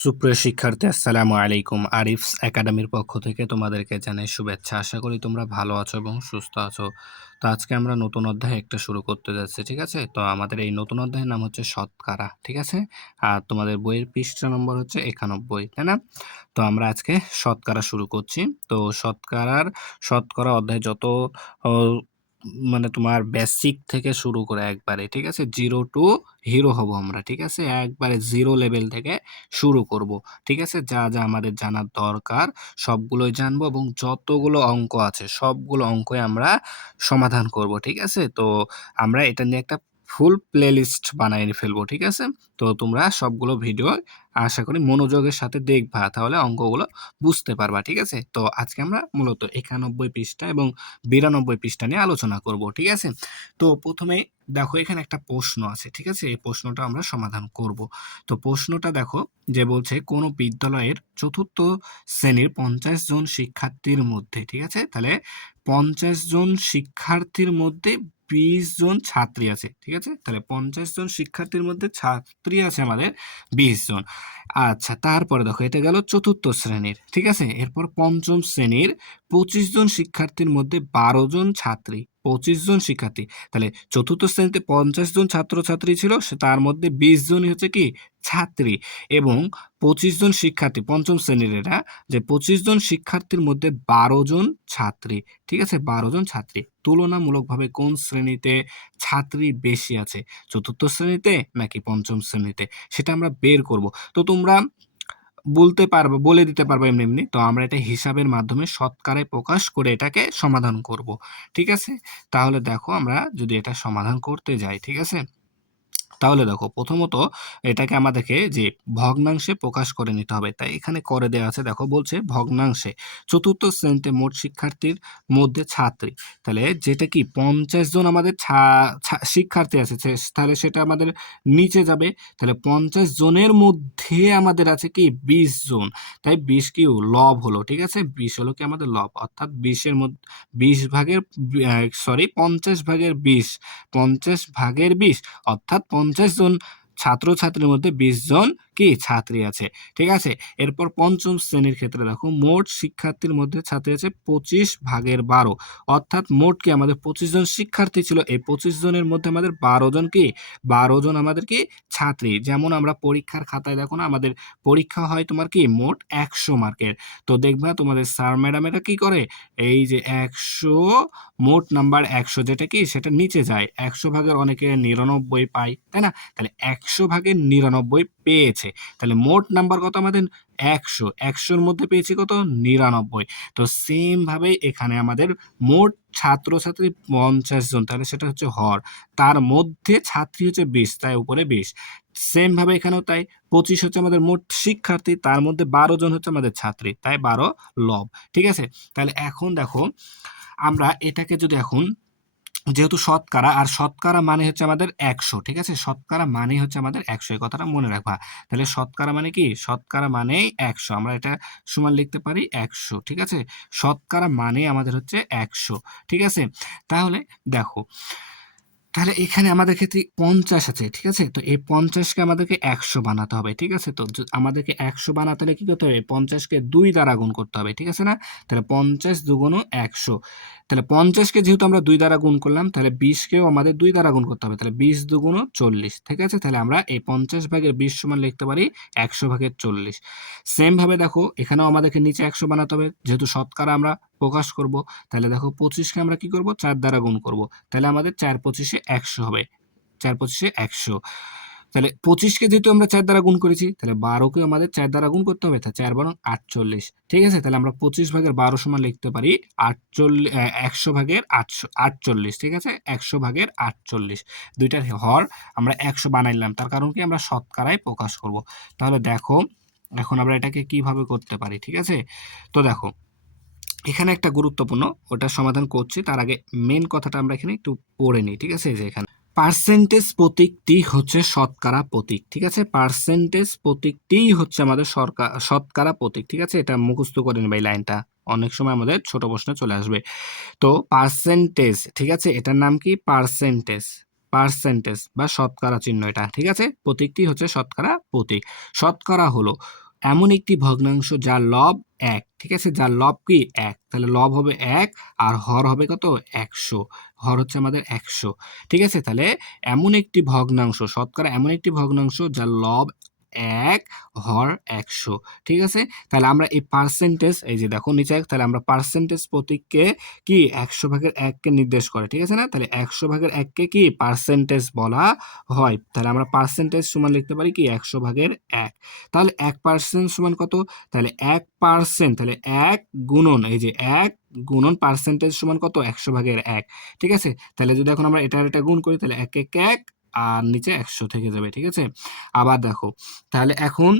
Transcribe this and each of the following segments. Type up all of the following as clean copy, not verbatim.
সুপ্রিয় শিক্ষার্থী, আসসালামু আলাইকুম। আরিফস একাডেমির পক্ষ থেকে তোমাদেরকে জানাই শুভেচ্ছা। আশা করি তোমরা ভালো আছো এবং সুস্থ আছো। তো আজকে আমরা নতুন অধ্যায় একটা শুরু করতে যাচ্ছি, ঠিক আছে? তো আমাদের এই নতুন অধ্যায়ের নাম হচ্ছে শতকরা, ঠিক আছে? আর তোমাদের বইয়ের পৃষ্ঠা নম্বর হচ্ছে 91, তাই না? তো আমরা আজকে শতকরা শুরু করছি। তো শতকরা অধ্যায় যত ও মানে তোমার বেসিক থেকে শুরু করে একবারে, ঠিক আছে? 0 টু হিরো হব আমরা, ঠিক আছে? একবারে 0 লেভেল থেকে শুরু করব, ঠিক আছে? যা, যা আমাদের জানার দরকার সবগুলোই জানবো এবং যতগুলো অঙ্ক আছে সবগুলো অঙ্কই আমরা সমাধান করব, ঠিক আছে? তো আমরা এটা নিয়ে একটা ফুল প্লেলিস্ট বানায় ফেলবো, ঠিক আছে? তো তোমরা সবগুলো ভিডিও আশা করি মনোযোগের সাথে দেখবা, তাহলে অঙ্কগুলো বুঝতে পারবা, ঠিক আছে? তো আজকে আমরা মূলত 91 পৃষ্ঠা এবং 92 পৃষ্ঠা নিয়ে আলোচনা করব, ঠিক আছে? তো প্রথমেই দেখো এখানে একটা প্রশ্ন আছে, ঠিক আছে? এই প্রশ্নটা আমরা সমাধান করব। তো প্রশ্নটা দেখো, যে বলছে কোন বিদ্যালয়ের চতুর্থ শ্রেণীর 50 জন শিক্ষার্থীর মধ্যে, ঠিক আছে? তাহলে 50 জন শিক্ষার্থীর মধ্যে 20 জন ছাত্রী আছে, ঠিক আছে? তাহলে 50 জন শিক্ষার্থীর মধ্যে ছাত্রী আছে আমাদের 20 জন। আচ্ছা, তারপরে দেখো এটা গেল চতুর্থ শ্রেণীর, ঠিক আছে? এরপর পঞ্চম শ্রেণীর 25 জন শিক্ষার্থীর মধ্যে 12 জন ছাত্রী, 25 জন শিক্ষার্থী। তাহলে চতুর্থ শ্রেণীতে 50 জন ছাত্রছাত্রী ছিল, তার মধ্যে 20 জনই হচ্ছে কি ছাত্রী, এবং 25 জন শিক্ষার্থী পঞ্চম শ্রেণীর, এটা যে 25 জন শিক্ষার্থীর মধ্যে 12 জন ছাত্রী, ঠিক আছে? 12 জন ছাত্রী। তুলনামূলকভাবে কোন শ্রেণীতে ছাত্রী বেশি আছে, চতুর্থ শ্রেণীতে নাকি পঞ্চম শ্রেণীতে, সেটা আমরা বের করব। তো তোমরা বলে দিতে পারবো এমনি এমনি। তো আমরা এটা হিসাবের মাধ্যমে শতকরায় প্রকাশ করে এটাকে সমাধান করব, ঠিক আছে? তাহলে দেখো আমরা যদি এটা সমাধান করতে যাই, ঠিক আছে? তাহলে দেখো প্রথমত এটাকে আমাদেরকে যে ভগ্নাংশে প্রকাশ করে নিতে হবে, তাই এখানে করে দেওয়া আছে। দেখো বলছে ভগ্নাংশে চতুর্থ শ্রেণীতে মোট শিক্ষার্থীর মধ্যে ছাত্রী, তাহলে যেটা কি 50 জন আমাদের শিক্ষার্থী আছে, তাহলে সেটা আমাদের নিচে যাবে। তাহলে 50 জনের মধ্যে আমাদের আছে কি 20 জন, তাই 20 কি লব হলো, ঠিক আছে? 20 হলো কি আমাদের লব, অর্থাৎ 20-এর মধ্যে 20 ভাগের 50 ভাগের 20, 50 ভাগের 20, অর্থাৎ 50 জন ছাত্রছাত্রীর মধ্যে 20 জন কি ছাত্রী আছে, ঠিক আছে? এরপর পঞ্চম শ্রেণীর ক্ষেত্রে দেখো মোট শিক্ষার্থীর মধ্যে ছাত্রী আছে 25 ভাগের 12, অর্থাৎ মোট কি আমাদের 25 জন শিক্ষার্থী ছিল, এই 25 জনের মধ্যে আমাদের 12 জন কি 12 জন আমাদের কি ছাত্রী। যেমন আমরা পরীক্ষার খাতায় দেখো না, আমাদের পরীক্ষা হয় তোমার কি মোট 100 মার্কের। তো দেখবা তোমাদের স্যার ম্যাডামেরা কি করে, এই যে 100 মোট নাম্বার 100 যেটা কি সেটা নিচে যায়, 100 ভাগের অনেকে 99 পায়, তাই না? তাহলে 100 ভাগের 99 পেয়েছে, তাহলে মোট নাম্বার কত আমাদের 100, 100-র মধ্যে পেয়েছি কত 99। তো সেম ভাবে এখানে আমাদের মোট ছাত্রছাত্রী 50 জন, তাহলে সেটা হচ্ছে হর, তার মধ্যে ছাত্রী হচ্ছে 20, তাই উপরে 20। সেম ভাবে এখানেও তাই, 25 হচ্ছে আমাদের মোট শিক্ষার্থী, তার মধ্যে 12 জন হচ্ছে আমাদের ছাত্রী, তাই 12 লব, ঠিক আছে? তাহলে এখন দেখো আমরা এটাকে যদি এখন, যেহেতু শতকরা, আর শতকরা মানে হচ্ছে আমাদের 100, ঠিক আছে? শতকরা মানে হচ্ছে আমাদের 100, এই কথাটা মনে রাখবা। তাহলে শতকরা মানে কি, শতকরা মানেই 100, আমরা এটা সমান লিখতে পারি 100, ঠিক আছে? শতকরা মানে আমাদের হচ্ছে 100, ঠিক আছে? তাহলে দেখো, তাহলে এখানে আমাদের ক্ষেত্রে 50 আছে, ঠিক আছে? তো এই 50-কে আমাদেরকে 100 বানাতে হবে, ঠিক আছে? তো আমাদেরকে 100 বানাতে হলে কি করতে হবে, 50-কে 2 দ্বারা গুণ করতে হবে, ঠিক আছে না? তাহলে 50 দুগুণ 100, তাহলে 50-কে যেহেতু আমরা 2 দ্বারা গুণ করলাম, তাহলে 20-কেও আমাদের 2 দ্বারা গুণ করতে হবে, তাহলে 20 দুগুণ 40, ঠিক আছে? তাহলে আমরা এই 50 ভাগের 20 সমান লিখতে পারি 100 ভাগের 40। সেম ভাবে দেখো এখানেও আমাদেরকে নিচে 100 বানাতে হবে, যেহেতু শতকরা আমরা প্রকাশ করব। তাহলে দেখো 25-কে আমরা কি করব, 4 দ্বারা গুণ করব, তাহলে আমাদের 4-25-এ 100 হবে, 4-25-এ 100। তাহলে 25-কে যেহেতু আমরা 4 দ্বারা গুণ করেছি, তাহলে 12-কেও আমাদের 4 দ্বারা গুণ করতে হবে, তাহলে 4 12 48, ঠিক আছে? তাহলে আমরা 25 ভাগের 12 সমান লিখতে পারি 100 ভাগের 48, ঠিক আছে? 100 ভাগের 48, দুইটার হর আমরা 100 বানাইলাম, তার কারণ কি আমরা শতকরায় প্রকাশ করব। তাহলে দেখো এখন আমরা এটাকে কিভাবে করতে পারি, ঠিক আছে? তো দেখো এখানে একটা গুরুত্বপূর্ণ, ওটা সমাধান করছি তার আগে মেন কথাটা আমরা এখানে একটু পড়ে নিই, ঠিক আছে? যে এখানে পার্সেন্টেজ প্রতীকটি হচ্ছে শতকরা প্রতীক, ঠিক আছে? পার্সেন্টেজ প্রতীকটিই হচ্ছে আমাদের শতকরা প্রতীক, ঠিক আছে? এটা মুখস্থ করে নেবে এই লাইনটা, অনেক সময় আমাদের ছোট প্রশ্নে চলে আসবে। তো পার্সেন্টেজ, ঠিক আছে? এটার নাম কি পার্সেন্টেজ, পার্সেন্টেজ বা শতকরা চিহ্ন এটা, ঠিক আছে? প্রতীকটি হচ্ছে শতকরা প্রতীক। শতকরা হলো এমন একটি ভগ্নাংশ যার লব ১, ঠিক আছে? যার লব কি ১, তাহলে লব হবে ১ আর হর হবে কত? ১০০। হর হচ্ছে আমাদের ১০০, ঠিক আছে? তাহলে এমন একটি ভগ্নাংশ, শতকরা এমন একটি ভগ্নাংশ যার লব ১, হর ১০০, ঠিক আছে? তাহলে আমরা এই পার্সেন্টেজ, এই যে দেখো নিচে, তাহলে আমরা পার্সেন্টেজ প্রতীককে কি ১০০/১ কে নির্দেশ করে, ঠিক আছে না? তাহলে ১০০/১ কে কি পার্সেন্টেজ বলা হয়। তাহলে আমরা পার্সেন্টেজ সমান লিখতে পারি কি ১০০/১। তাহলে 1% সমান কত? তাহলে 1%, তাহলে ১ গুণন, এই যে ১ গুণন পার্সেন্টেজ সমান কত? ১০০/১, ঠিক আছে? তাহলে যদি এখন আমরা এটা আর এটা গুণ করি, তাহলে ১ ১ ১ আর নিচে ১০০ থেকে যাবে, ঠিক আছে? আবার দেখো, তাহলে এখন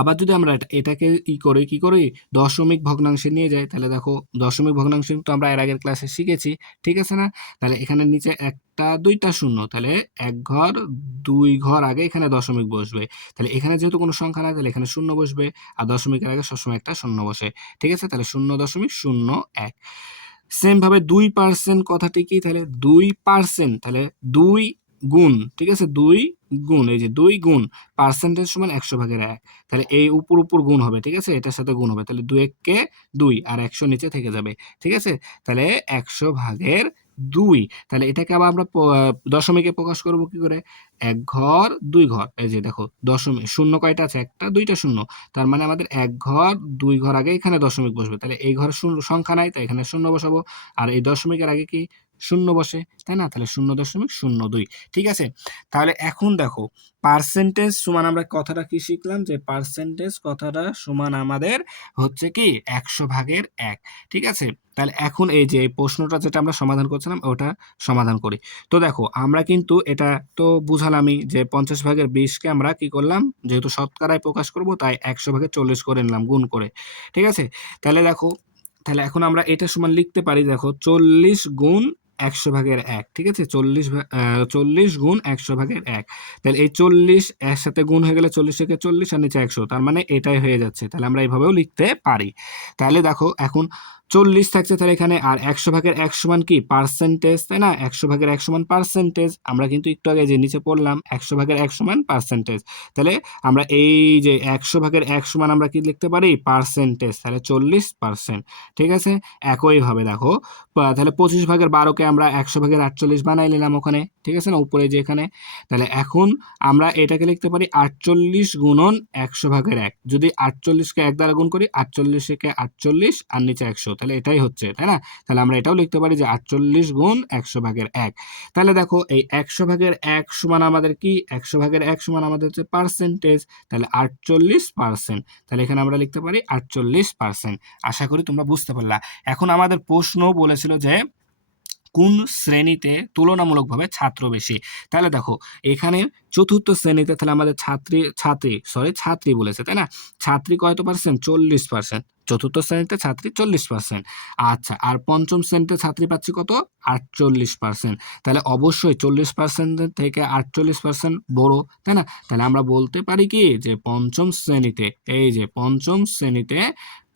আবার যদি আমরা এটাকে কি করি দশমিক ভগ্নাংশে নিয়ে যাই, তাহলে দেখো দশমিক ভগ্নাংশ কিন্তু আমরা এর আগের ক্লাসে শিখেছি, ঠিক আছে না? তাহলে এখানে নিচে একটা দুইটা শূন্য, তাহলে এক ঘর দুই ঘর আগে এখানে দশমিক বসবে। তাহলে এখানে যেহেতু কোনো সংখ্যা নাই, তাহলে এখানে শূন্য বসবে, আর দশমিকের আগে সবসময় একটা শূন্য বসে, ঠিক আছে? তাহলে 0.01। সেম ভাবে 2% কথাটি কি? তাহলে 2%, তাহলে 2 গুণ, ঠিক আছে? 2 গুণ, এই যে 2 গুণ পার্সেন্টেজ সমান 100/1, তাহলে এই উপর গুণ হবে, ঠিক আছে? এটার সাথে গুণ হবে, তাহলে 2 কে 2 আর 100 নিচে থেকে যাবে, ঠিক আছে? তাহলে 100/2। তাহলে এটাকে আবার আমরা দশমিকে প্রকাশ করব কি করে? এক ঘর দুই ঘর, এই যে দেখো দশমিক শূন্য কয়টা আছে? একটা দুইটা শূন্য, তার মানে আমাদের এক ঘর দুই ঘর আগে এখানে দশমিক বসবে, তাহলে এই ঘরে সংখ্যা নাই, তাই এখানে শূন্য বসাবো, আর এই দশমিকের আগে কি শূন্য বসে, তাই না? তাহলে 0.02, ঠিক আছে? তাহলে এখন দেখো পার্সেন্টেজ সমান আমরা কথাটা কি শিখলাম, যে পার্সেন্টেজ কথাটা সমান আমাদের হচ্ছে কি 100/1, ঠিক আছে? তাহলে এখন এই যে প্রশ্নটা যেটা আমরা সমাধান করছিলাম ওটা সমাধান করি। তো দেখো আমরা কিন্তু এটা তো বুঝালামই যে 50/20কে আমরা কি করলাম, যেহেতু শতকরায় প্রকাশ করব তাই 100/40 করে নিলাম গুণ করে, ঠিক আছে? তাহলে দেখো, তাহলে এখন আমরা এটা সমান লিখতে পারি, দেখো 40 গুণ 100/1, ঠিক আছে? 40 গুণ 100/1, তাহলে এই 40 এর সাথে গুণ হয়ে গেলে 40 থেকে 40 আর নিচে 100, তার মানে এটাই হয়ে যাচ্ছে। তাহলে আমরা এইভাবেও লিখতে পারি। তাহলে দেখো এখন 40 থাকছে, তাহলে এখানে আর 100/1 সমান কি পার্সেন্টেজ, তাই না? 100/1 সমান পার্সেন্টেজ, আমরা কিন্তু একটু আগে যে নিচে পড়লাম 100/1 সমান পার্সেন্টেজ। তাহলে আমরা এই যে 100/1 সমান আমরা কি লিখতে পারি পার্সেন্টেজ, তাহলে 40%, ঠিক আছে? একইভাবে দেখো তাহলে 25/12কে আমরা 100/48 বানাই নিলাম ওখানে, ঠিক আছে না? উপরে যে এখানে, তাহলে এখন আমরা এটাকে লিখতে পারি 48 গুণন 100/1। যদি 48কে 1 দ্বারা গুণ করি, 48কে 48 আর নিচে 100, তাহলে এটাই হচ্ছে, তাই না? তাহলে আমরা এটাও লিখতে পারি যে 48 গুণ 100/1। তাহলে দেখো এই 100/1 সমান আমাদের কি? 100/1 সমান আমাদের হচ্ছে পার্সেন্টেজ, তাহলে 48%। তাহলে এখানে আমরা লিখতে পারি 48%। আশা করি তোমরা বুঝতে পারলা। এখন আমাদের প্রশ্ন বলেছিল যে কোন শ্রেণীতে তুলনামূলকভাবে ছাত্র বেশি? তাহলে দেখো এখানে চতুর্থ শ্রেণীতে তাহলে আমাদের ছাত্রী বলেছে, তাই না? ছাত্রী কত পার্সেন্ট? 40%। চতুর্থ শ্রেণীতে ছাত্রী 40%। আচ্ছা, আর পঞ্চম শ্রেণীতে ছাত্রী পাচ্ছি কত? 48%। তাহলে অবশ্যই 40% থেকে 48% বড়, তাই না? তাহলে আমরা বলতে পারি কি যে পঞ্চম শ্রেণীতে, এই যে পঞ্চম শ্রেণীতে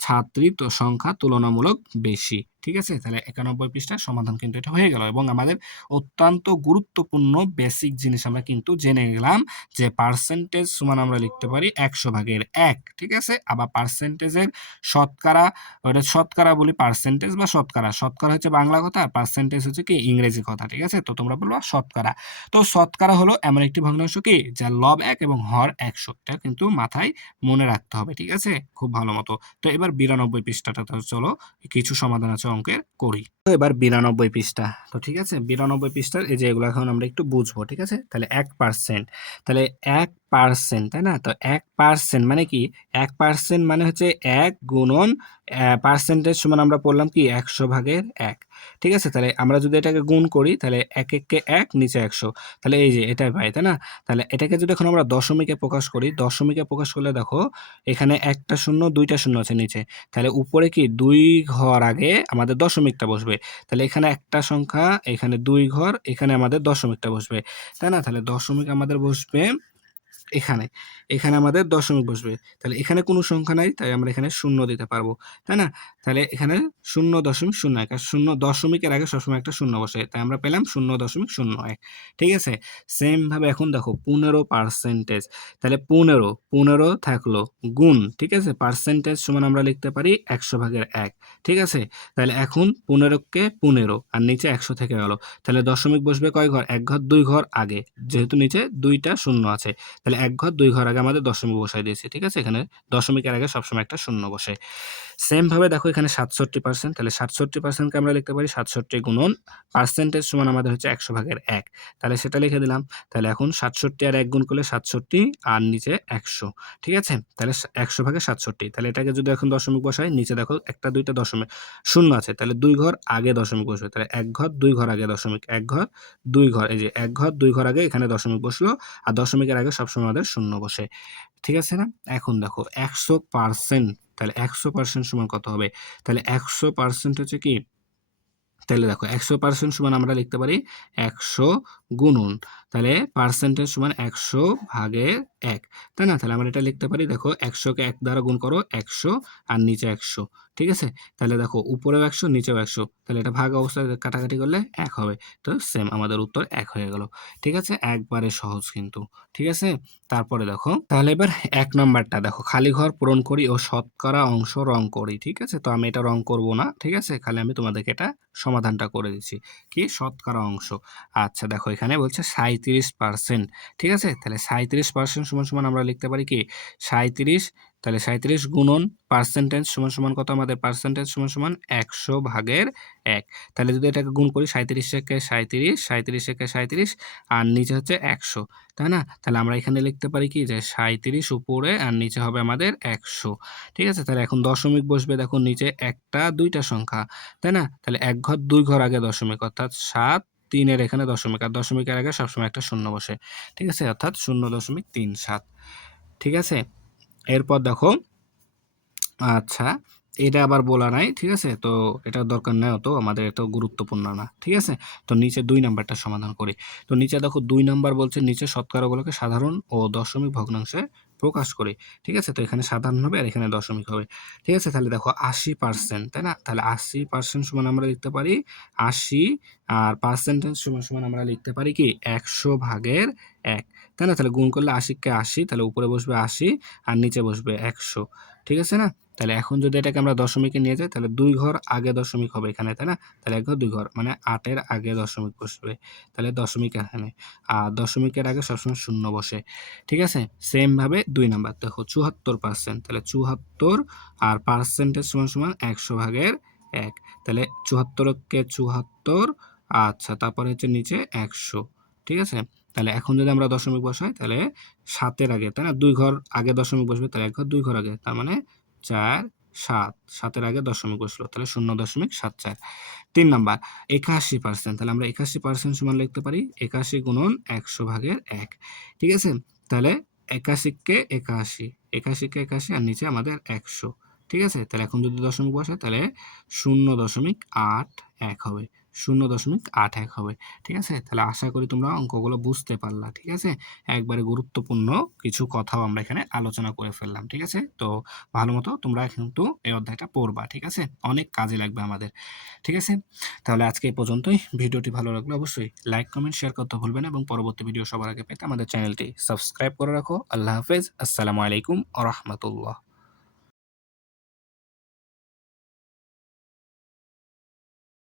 ছাত্রী তো সংখ্যা তুলনামূলক বেশি, ঠিক আছে? তাহলে 91 পৃষ্ঠার সমাধান কিন্তু এটা হয়ে গেল, এবং আমাদের অত্যন্ত গুরুত্বপূর্ণ বেসিক জিনিস আমরা কিন্তু জেনে গেলাম যে পার্সেন্টেজ সমান আমরা লিখতে পারি 100/1, ঠিক আছে? আবার পার্সেন্টেজের শতকরা, ওটা শতকরা বলি পার্সেন্টেজ বা শতকরা, শতকরা হচ্ছে বাংলা কথা আর পার্সেন্টেজ হচ্ছে কি ইংরেজি কথা, ঠিক আছে? তো তোমরা বলবা শতকরা। তো শতকরা হলো এমন একটি ভগ্নাংশ কি যার লব 1 এবং হর 100, এটা কিন্তু মাথায় মনে রাখতে হবে, ঠিক আছে? খুব ভালো মতো। তো এবার 92 পৃষ্ঠাটা চলো কিছু সমাধান আছে অঙ্কের করি। তো এবার 92 পৃষ্ঠা, তো ঠিক আছে? 92 পৃষ্ঠার এই যে এগুলো এখন আমরা একটু বুঝবো, ঠিক আছে? তাহলে 1%, তাহলে 1%, তাই না? তো 1% মানে কি? 1% মানে হচ্ছে 1 গুণন পার্সেন্টেজ সমান আমরা পড়লাম কি 100/1, ঠিক আছে? তাহলে আমরা যদি এটাকে গুণ করি, তাহলে 1 1 1 নিচে 100, তাহলে এই যে এটাই পাই, তাই না? তাহলে এটাকে যদি এখন আমরা দশমিকে প্রকাশ করি, দশমিকে প্রকাশ করলে দেখো এখানে একটা শূন্য দুইটা শূন্য আছে নিচে, তাহলে উপরে কি 2 ঘর আগে আমাদের দশমিকটা বসবে, তাহলে এখানে একটা সংখ্যা, এখানে 2 ঘর, এখানে আমাদের দশমিকটা বসবে, তাই না? তাহলে দশমিক আমাদের বসবে এখানে, এখানে আমাদের দশমিক বসবে, তাহলে এখানে কোনো সংখ্যা নাই তাই আমরা এখানে শূন্য দিতে পারবো, তাই না? তাহলে এখানে 0.01 আর 0 দশমিকের আগে সবসময় একটা শূন্য বসে। তাই আমরা পেলাম 0.01। ঠিক আছে? সেম ভাবে এখন দেখো 15%। তাহলে 15 থাকলো গুণ, ঠিক আছে? পার্সেন্টেজ সমান আমরা লিখতে পারি 100/1। ঠিক আছে? তাহলে এখন 15 কে 15 আর নিচে 100 থেকে গেল। তাহলে দশমিক বসবে কয় ঘর? 1 ঘর 2 ঘর আগে। যেহেতু নিচে 2টা শূন্য আছে। তাহলে 1 ঘর 2 ঘর আগে আমাদের দশমিক বসায় দিয়েছি। ঠিক আছে? এখানে দশমিকের আগে সবসময় একটা শূন্য বসে। সেম ভাবে দেখো এখানে 67%। তাহলে 67% কে আমরা লিখতে পারি 67 গুণন পার্সেন্টেজ সমান আমাদের হচ্ছে 100/1। তাহলে সেটা লিখে দিলাম। তাহলে এখন 67 আর 1 গুণ করলে 67 আর নিচে 100। ঠিক আছে? তাহলে 100/67। তাহলে এটাকে যদি এখন দশমিক বসাই, নিচে দেখো 1টা 2টা দশমিক শূন্য আছে। তাহলে 2 ঘর আগে দশমিক বসবে। তাহলে 1 ঘর 2 ঘর আগে দশমিক, 1 ঘর 2 ঘর, এই যে 1 ঘর 2 ঘর আগে এখানে দশমিক বসলো। আর দশমিকের আগে সবসময় আমাদের শূন্য বসে। ঠিক আছে না? এখন দেখো 100%। তাহলে 100% সমান কত হবে? তাহলে 100% হচ্ছে কি? তাহলে দেখো 100% সমান আমরা লিখতে পারি 100 গুণন, তাহলে পার্সেন্টেজ সমান 100/1। তাই না? তাহলে আমরা এটা লিখতে পারি, দেখো 100 কে 1 দ্বারা গুণ করো 100 আর নিচে 100। ঠিক আছে? তাহলে দেখো উপরেও 100 নিচেও 100। তাহলে এটা ভাগ অবস্থায় কাটাকাটি করলে 1 হবে। তো সেম আমাদের উত্তর 1 হয়ে গেল। ঠিক আছে? একবারে সহজ কিন্তু। ঠিক আছে? তারপরে দেখো, তাহলে এবার 1 নাম্বারটা দেখো, খালি ঘর পূরণ করি ও শতকরা অংশ রং করি। ঠিক আছে? তো আমি এটা রং করব না। ঠিক আছে? খালি আমি তোমাদেরকে এটা সমাধানটা করে দিচ্ছি। কি? শতকরা অংশ। আচ্ছা দেখো এখানে বলছে 37%। ঠিক আছে? তাহলে 37% সমান, সমান আমরা লিখতে পারি কি? 37, তাহলে 37 গুণন পার্সেন্টেজ সমান, সমান কত আমাদের? পার্সেন্টেজ সমান, সমান 100/1। তাহলে যদি এটাকে গুণ করি 37 একে 37, 37 একে 37 আর নিচে হচ্ছে 100। তাই না? তাহলে আমরা এখানে লিখতে পারি কি? যে 37 উপরে আর নিচে হবে আমাদের 100। ঠিক আছে? তাহলে এখন দশমিক বসবে, দেখো নিচে 1টা 2টা সংখ্যা। তাই না? তাহলে 1 ঘর 2 ঘর আগে দশমিক, অর্থাৎ 7, 3 এর এখানে দশমিক। আর দশমিকের আগে সবসময় একটা শূন্য বসে। ঠিক আছে? অর্থাৎ 0.37। ঠিক আছে? এরপর দেখো, আচ্ছা, এটা আবার বলা নাই। ঠিক আছে? তো এটার দরকার নাই অত, আমাদের এত গুরুত্বপূর্ণ না। ঠিক আছে? তো নিচে 2 নাম্বারটা সমাধান করি। তো নিচে দেখো 2 নাম্বার বলছে নিচে শতকরাগুলোকে সাধারণ ও দশমিক ভগ্নাংশে প্রকাশ করি। ঠিক আছে? তো এখানে সাধারণ হবে আর এখানে দশমিক হবে। ঠিক আছে? তাহলে দেখো 80%, তাই না? তাহলে 80% সমান আমরা লিখতে পারি 80 আর পার্সেন্টেজ সমান, সমান আমরা লিখতে পারি কি? 100/1। তাই না? তাহলে গুণ করলে 80 কে 80, তাহলে উপরে বসবে 80 আর নিচে বসবে 100। ঠিক আছে না? তাহলে এখন যদি এটাকে আমরা দশমিকে নিয়ে যাই, তাহলে 2 ঘর আগে দশমিক হবে এখানে, তাই না? তাহলে 1 ঘর 2 ঘর মানে 8 এর আগে দশমিক বসবে। তাহলে দশমিক এখানে। আর দশমিকের আগে সবসময় শূন্য বসে। ঠিক আছে? সেম ভাবে 2 নাম্বার দেখো 74%। তাহলে 74 আর পার্সেন্টেজ সমান, সমান 100/1। তাহলে 74 কে 74, আচ্ছা তারপরে হচ্ছে নিচে 100। ঠিক আছে? তাহলে এখন যদি আমরা দশমিক বসাই, তাহলে 7 এর আগে, তাই না? 2 ঘর আগে দশমিক বসবে, তাহলে 1 ঘর 2 ঘর আগে। তার মানে 4, 7, 7 এর আগে দশমিক বসলো। তাহলে 0.74। 3 নাম্বার 81%। তাহলে আমরা 81% সমান লিখতে পারি 81 গুণন 100/1। ঠিক আছে? তাহলে 81 কে 81, 81 কে 81 আর নিচে আমাদের 100। ঠিক আছে? তাহলে এখন যদি দশমিক বসাই, তাহলে 0.81 হবে। 0.81 হবে। ঠিক আছে? তাহলে আশা করি তোমরা অঙ্কগুলো বুঝতে পারলা। ঠিক আছে? একবারে গুরুত্বপূর্ণ কিছু কথাও আমরা এখানে আলোচনা করে ফেললাম। ঠিক আছে? তো ভালোমতো তোমরা কিন্তু এই অধ্যায়টা পড়বা। ঠিক আছে? অনেক কাজে লাগবে আমাদের। ঠিক আছে? তাহলে আজকে এই পর্যন্তই। ভিডিওটি ভালো লাগলে অবশ্যই লাইক, কমেন্ট, শেয়ার করতে ভুলবেন না এবং পরবর্তী ভিডিও সবার আগে পেতে আমাদের চ্যানেলটি সাবস্ক্রাইব করে রাখো। আল্লাহ হাফেজ। আসসালামু আলাইকুম ওয়া রাহমাতুল্লাহ।